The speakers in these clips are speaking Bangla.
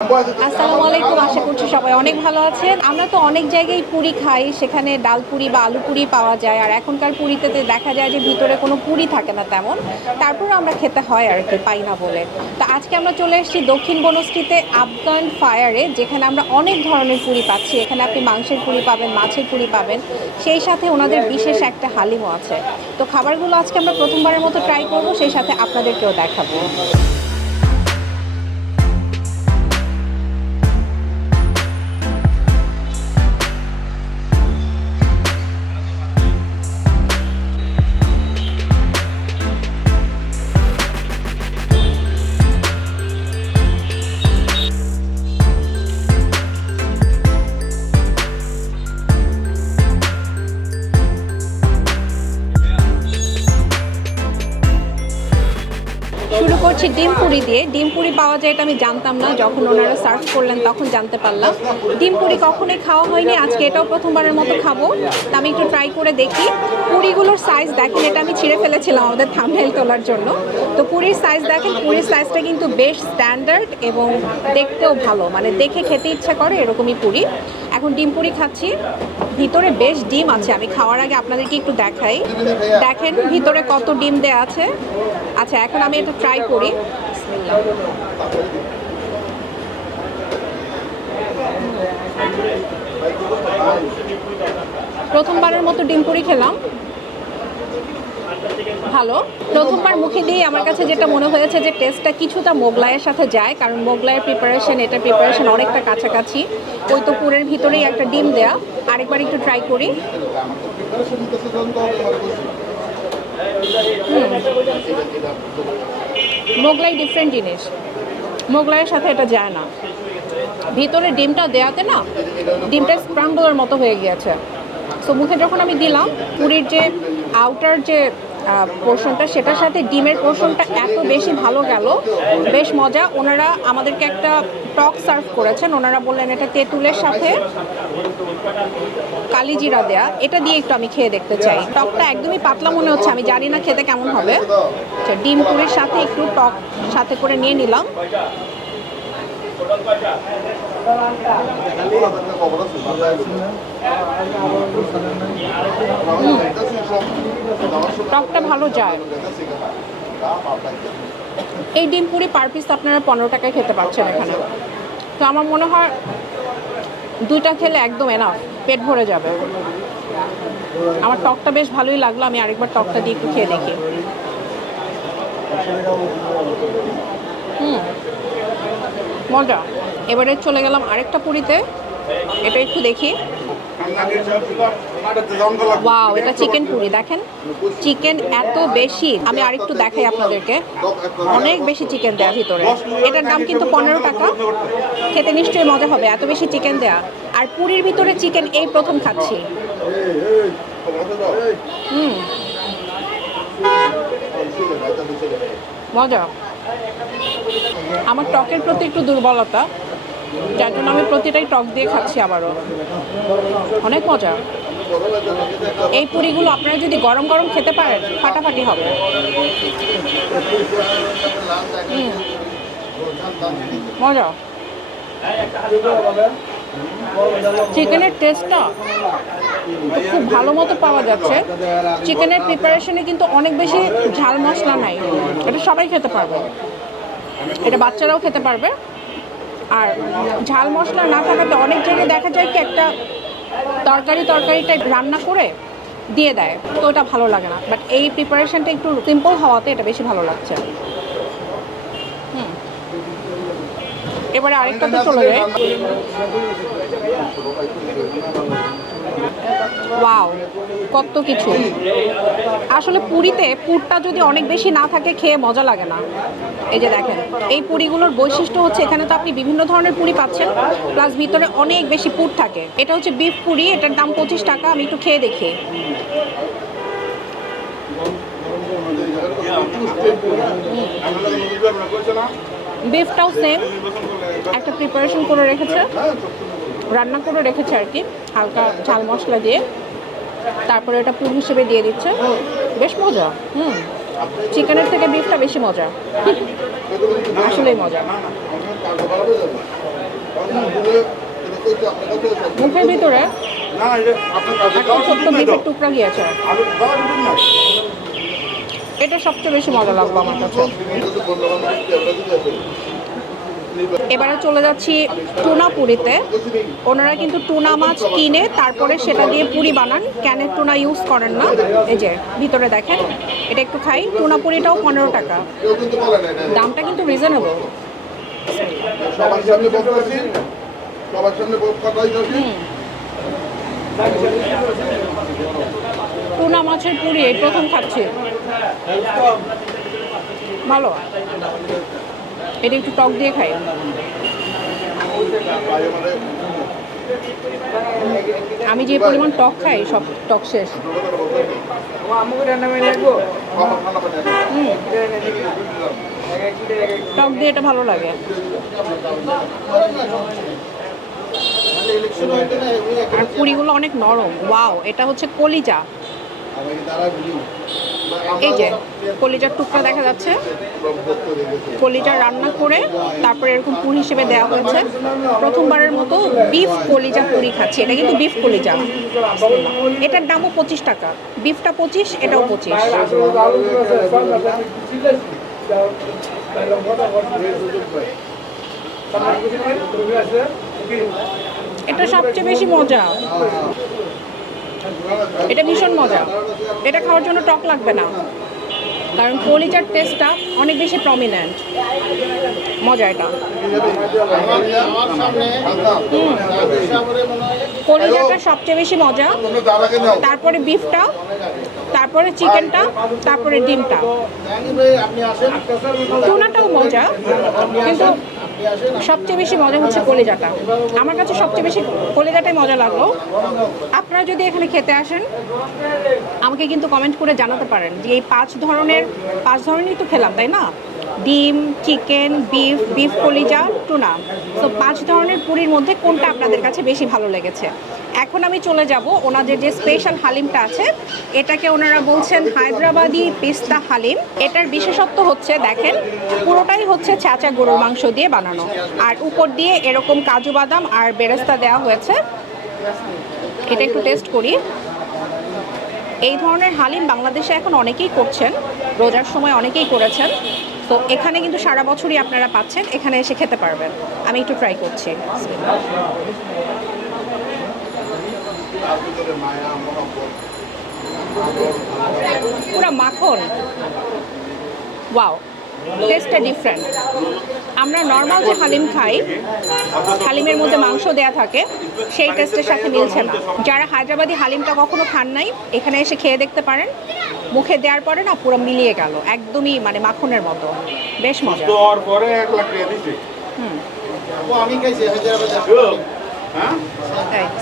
আসসালামু আলাইকুম, আশা করছি সবাই অনেক ভালো আছেন। আমরা তো অনেক জায়গায় পুরি খাই, সেখানে ডাল পুরি বা আলু পুরি পাওয়া যায়। আর এখনকার পুরিতে দেখা যায় যে ভিতরে কোনো পুরি থাকে না তেমন, তারপর আমরা খেতে হয় আর কি, পাই না বলে। তো আজকে আমরা চলে এসেছি দক্ষিণ বনশ্রীতে আফগান ফায়ারে, যেখানে আমরা অনেক ধরনের পুরি পাচ্ছি। এখানে আপনি মাংসের পুরি পাবেন, মাছের পুরি পাবেন, সেই সাথে ওনাদের বিশেষ একটা হালিমও আছে। তো খাবারগুলো আজকে আমরা প্রথমবারের মতো ট্রাই করবো, সেই সাথে আপনাদেরকেও দেখাবো। শুরু করছি ডিম পুরি দিয়ে। ডিম পুরি পাওয়া যায় এটা আমি জানতাম না, যখন ওনারা সার্ভ করলেন তখন জানতে পারলাম। ডিম পুরি কখনোই খাওয়া হয়নি, আজকে এটাও প্রথমবারের মতো খাবো। তা আমি একটু ট্রাই করে দেখি। পুরিগুলোর সাইজ দেখেন, এটা আমি ছিঁড়ে ফেলেছিলাম আমাদের থাম্বনেল তোলার জন্য। তো পুরির সাইজ দেখেন, পুরির সাইজটা কিন্তু বেশ স্ট্যান্ডার্ড এবং দেখতেও ভালো, মানে দেখে খেতে ইচ্ছা করে এরকমই পুরি। এখন ডিম পুরি খাচ্ছি, ভিতরে বেশ ডিম আছে। আমি খাওয়ার আগে আপনাদেরকে একটু দেখাই, দেখেন ভিতরে কত ডিম দেয়া আছে। আচ্ছা, এখন আমি এটা ট্রাই করি। প্রথমবারের মতো ডিম পুরি খেলাম, ভালো। প্রথমবার মুখে দিয়ে আমার কাছে যেটা মনে হয়েছে যে টেস্টটা কিছুটা মোগলাইয়ের সাথে যায়, কারণ মোগলাইয়ের প্রিপারেশন, এটা প্রিপারেশন অনেকটা কাছাকাছি। ওই তো পুরের ভিতরেই একটা ডিম দেয়া। আরেকবার একটু ট্রাই করি। মোগলাই ডিফারেন্ট জিনিস, মোগলাইয়ের সাথে এটা যায় না। ভিতরে ডিমটা দেয়াতে না, ডিমটা স্ক্রাম্বলের মতো হয়ে গিয়েছে। সো মুখে যখন আমি দিলাম, পুরীর যে আউটার যে পোর্শনটা, সেটার সাথে ডিমের পোর্শনটা এত বেশি ভালো গেল, বেশ মজা। ওনারা আমাদেরকে একটা টক সার্ভ করেছেন, ওনারা বললেন এটা তেঁতুলের সাথে কালিজিরা দেয়া। এটা দিয়ে একটু আমি খেয়ে দেখতে চাই। টকটা একদমই পাতলা মনে হচ্ছে, আমি জানি না খেতে কেমন হবে। ডিম পুরির সাথে একটু টক সাথে করে নিয়ে নিলাম। টকটা ভালো যায়। এই ডিম পুরি পার পিস আপনারা 15 টাকায় খেতে পারছেন এখানে। তো আমার মনে হয় দুইটা খেলে একদম এনাফ, পেট ভরে যাবে। আমার টকটা বেশ ভালোই লাগলো, আমি আরেকবার টকটা দিয়ে একটু খেয়ে দেখি। মজা। এবারে চলে গেলাম আরেকটা পুরিতে, এটা একটু দেখি। ওয়াও, এটা চিকেন পুরি। দেখেন চিকেন এত বেশি, আমি আরেকটু দেখাই আপনাদেরকে। অনেক বেশি চিকেন দেয়া ভিতরে। এটার দাম কিন্তু 15 টাকা। খেতে নিশ্চয়ই মজা হবে, এত বেশি চিকেন দেয়া। আর পুরির ভিতরে চিকেন এই প্রথম খাচ্ছি। মজা। আমার টকের প্রতি একটু দুর্বলতা, যার জন্য আমি প্রতিটাই টক দিয়ে খাচ্ছি আবারও। অনেক মজা। এই পুরিগুলো আপনারা যদি গরম গরম খেতে পারেন, ফাটাফাটি হবে। মজা। চিকেনের টেস্টটা খুব ভালো মতো পাওয়া যাচ্ছে। চিকেনের প্রিপারেশনে কিন্তু অনেক বেশি ঝাল মশলা নাই, এটা সবাই খেতে পারবে, এটা বাচ্চারাও খেতে পারবে। আর ঝাল মশলা না থাকাতে অনেক জায়গায় দেখা যায় কি একটা তরকারিটা রান্না করে দিয়ে দেয়, তো ওটা ভালো লাগে না। বাট এই প্রিপারেশনটা একটু সিম্পল হওয়াতে এটা বেশি ভালো লাগছে। এবারে আরেকটাতে চলে যায়। ওয়াও, কত কিছু। আসলে পুরিতে পুরটা যদি অনেক বেশি না থাকে, খেয়ে মজা লাগে না। এই যে দেখেন, এই পুরিগুলোর বৈশিষ্ট্য হচ্ছে এখানে তো আপনি বিভিন্ন ধরনের পুরি পাচ্ছেন, প্লাস ভিতরে অনেক বেশি পুর থাকে। এটা হচ্ছে বিফ পুরি, এটার দাম 25 টাকা। আমি একটু খেয়ে দেখি। বিফটাও সেম, একটা প্রিপারেশন করে রেখেছে, রান্না করে রেখেছে আর কি, হালকা ঝাল মশলা দিয়ে। তারপরে এটা পুর হিসেবে দিয়ে দিচ্ছে, বেশ মজা। চিকেনের থেকে বিফটা বেশি মজা, আসলেই মজা। মুখের ভিতরে একটা ছোট্ট বিফের টুকরা গিয়েছে। এটা সবচেয়ে বেশি মজা লাগলো আমার কাছে। এবারে চলে যাচ্ছি টুনা পুরিতে। ওনারা কিন্তু টুনা মাছ কিনে তারপরে সেটা দিয়ে পুরি বানান, ক্যানের টুনা ইউজ করেন না। এই যে ভিতরে দেখেন, এটা একটু খাই। টুনা পুরিটাও 15 টাকা, দামটা কিন্তু রিজনেবল। টুনা মাছের পুরি এই প্রথম খাচ্ছি, ভালো। এটা একটু টক দিয়ে খাই। আমি যে পরিমাণ টক খাই, সব টক শেষ। টক দিয়ে এটা ভালো লাগে। আর পুরিগুলো অনেক নরম। ওয়াও, এটা হচ্ছে কলিজা। এই যে কলিজার টুকরা দেখা যাচ্ছে, কলিজা রান্না করে তারপরে এরকম পুরি হিসেবে দেওয়া হয়েছে। প্রথমবারের মতো বিফ কলিজা পুরি খাচ্ছি। এটা কিন্তু বিফ কলিজা। এটার দামও 25 টাকা। বিফটা 25, এটাও 25। এটা সবচেয়ে বেশি মজা। এটা ভীষণ মজা। এটা খাওয়ার জন্য টক লাগবে না, কারণ কলিজার টেস্টটা অনেক বেশি প্রমিনেন্ট। মজা এটা। কলিজাটা সবচেয়ে বেশি মজা, তারপরে বিফটা, তারপরে চিকেনটা, তারপরে ডিমটা। টুনাটাও মজা, কিন্তু সবচেয়ে বেশি মজা হচ্ছে কলিজাটা। আমার কাছে সবচেয়ে বেশি কলিজাটাই মজা লাগলো। আপনারা যদি এখানে খেতে আসেন, আমাকে কিন্তু কমেন্ট করে জানাতে পারেন যে এই 5 ধরনেরই তো খেলাম, তাই না? ডিম, চিকেন, বিফ কলিজা, টুনা। তো 5 ধরনের পুরির মধ্যে কোনটা আপনাদের কাছে বেশি ভালো লেগেছে? এখন আমি চলে যাব ওনাদের যে স্পেশাল হালিমটা আছে, এটাকে ওনারা বলছেন হায়দ্রাবাদি পিস্তা হালিম। এটার বিশেষত্ব হচ্ছে, দেখেন, পুরোটাই হচ্ছে চাচা গরুর মাংস দিয়ে বানানো, আর উপর দিয়ে এরকম কাজু বাদাম আর বেরেস্তা দেওয়া হয়েছে। এটা একটু টেস্ট করি। এই ধরনের হালিম বাংলাদেশে এখন অনেকেই করছেন, রোজার সময় অনেকেই করেছেন। তো এখানে কিন্তু সারা বছরই আপনারা পাচ্ছেন, এখানে এসে খেতে পারবেন। আমি একটু ট্রাই করছি। পুরা মাখন। ওয়াও, টেস্টটা ডিফারেন্ট। আমরা নর্মাল যে হালিম খাই, হালিমের মধ্যে মাংস দেয়া থাকে, সেই টেস্টের সাথে মিলছে না। যারা হায়দ্রাবাদি হালিমটা কখনো খান নাই, এখানে এসে খেয়ে দেখতে পারেন। মুখে দেওয়ার পরে না পুরো মিলিয়ে গেল, একদমই মানে মাখনের মতো। বেশ মজা।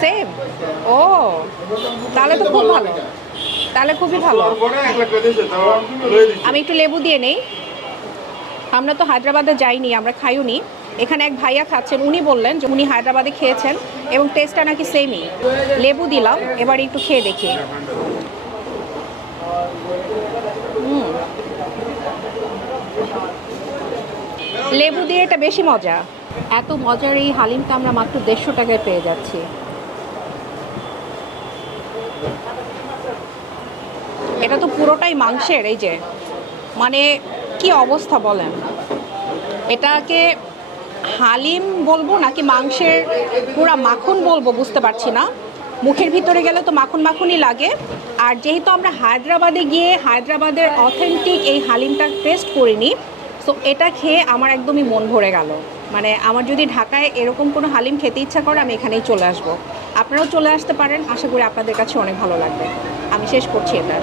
সেম। ও, তাহলে তো খুব ভালো, তাহলে খুবই ভালো। আমি একটু লেবু দিয়ে নেই। আমরা তো হায়দ্রাবাদে যাইনি, আমরা খাইও নি। এখানে এক ভাইয়া খাচ্ছেন, উনি বললেন যে উনি হায়দ্রাবাদে খেয়েছেন এবং টেস্টটা নাকি সেমই। লেবু দিলাম, এবার একটু খেয়ে দেখি। লেবু দিয়ে এটা বেশি মজা। এত মজার এই হালিমটা আমরা মাত্র 150 টাকায় পেয়ে যাচ্ছি। এটা তো পুরোটাই মাংসের। এই যে মানে কি অবস্থা বলেন, এটাকে হালিম বলবো নাকি মাংসের পুরা মাখন বলবো বুঝতে পারছি না। মুখের ভিতরে গেলে তো মাখন মাখনই লাগে। আর যেহেতু আমরা হায়দ্রাবাদে গিয়ে হায়দ্রাবাদের অথেন্টিক এই হালিমটা টেস্ট করিনি, সো এটা খেয়ে আমার একদমই মন ভরে গেল। মানে আমার যদি ঢাকায় এরকম কোনো হালিম খেতে ইচ্ছা করে, আমি এখানেই চলে আসব। আপনারাও চলে আসতে পারেন, আশা করি আপনাদের কাছে অনেক ভালো লাগবে। আমি শেষ করছি এটা।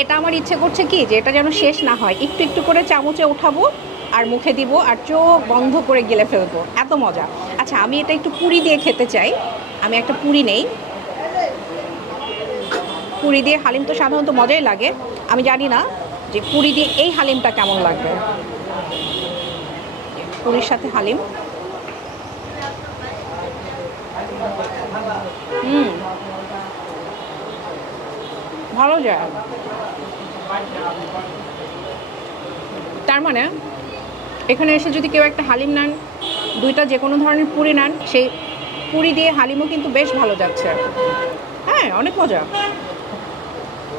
এটা আমার ইচ্ছে করছে কি যে এটা যেন শেষ না হয়, একটু একটু করে চামচে উঠাবো আর মুখে দিব আর চোখ বন্ধ করে গিলে ফেলবো, এত মজা। আচ্ছা, আমি এটা একটু পুরি দিয়ে খেতে চাই। আমি একটা পুরি নেই। পুরি দিয়ে হালিম তো সাধারণত মজাই লাগে। আমি জানি না যে পুরি দিয়ে এই হালিমটা কেমন লাগবে। পুরির সাথে হালিম। ভালো যায়। তার মানে এখানে এসে যদি কেউ একটা হালিম নেন, দুইটা যে কোনো ধরনের পুরি নেন, সেই পুরি দিয়ে হালিমও কিন্তু বেশ ভালো যাচ্ছে। হ্যাঁ, অনেক মজা।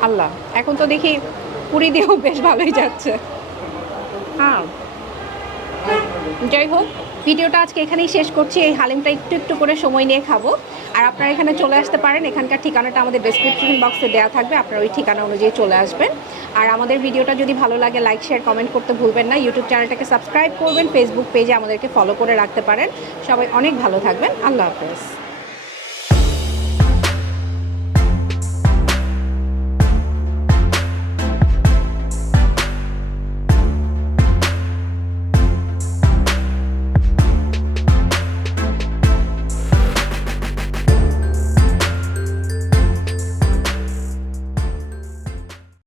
আল্লাহ, এখন তো দেখি পুরি দিয়েও বেশ ভালোই যাচ্ছে। হ্যাঁ, যাই হোক, ভিডিওটা আজকে এখানেই শেষ করছি। এই হালিমটা একটু একটু করে সময় নিয়ে খাবো। আর আপনারা এখানে চলে আসতে পারেন, এখানকার ঠিকানাটা আমাদের ডেসক্রিপশন বক্সে দেওয়া থাকবে, আপনারা ওই ঠিকানা অনুযায়ী চলে আসবেন। আর আমাদের ভিডিওটা যদি ভালো লাগে লাইক শেয়ার কমেন্ট করতে ভুলবেন না। ইউটিউব চ্যানেলটাকে সাবস্ক্রাইব করবেন, ফেসবুক পেজে আমাদেরকে ফলো করে রাখতে পারেন। সবাই অনেক ভালো থাকবেন। আল্লাহ হাফেজ।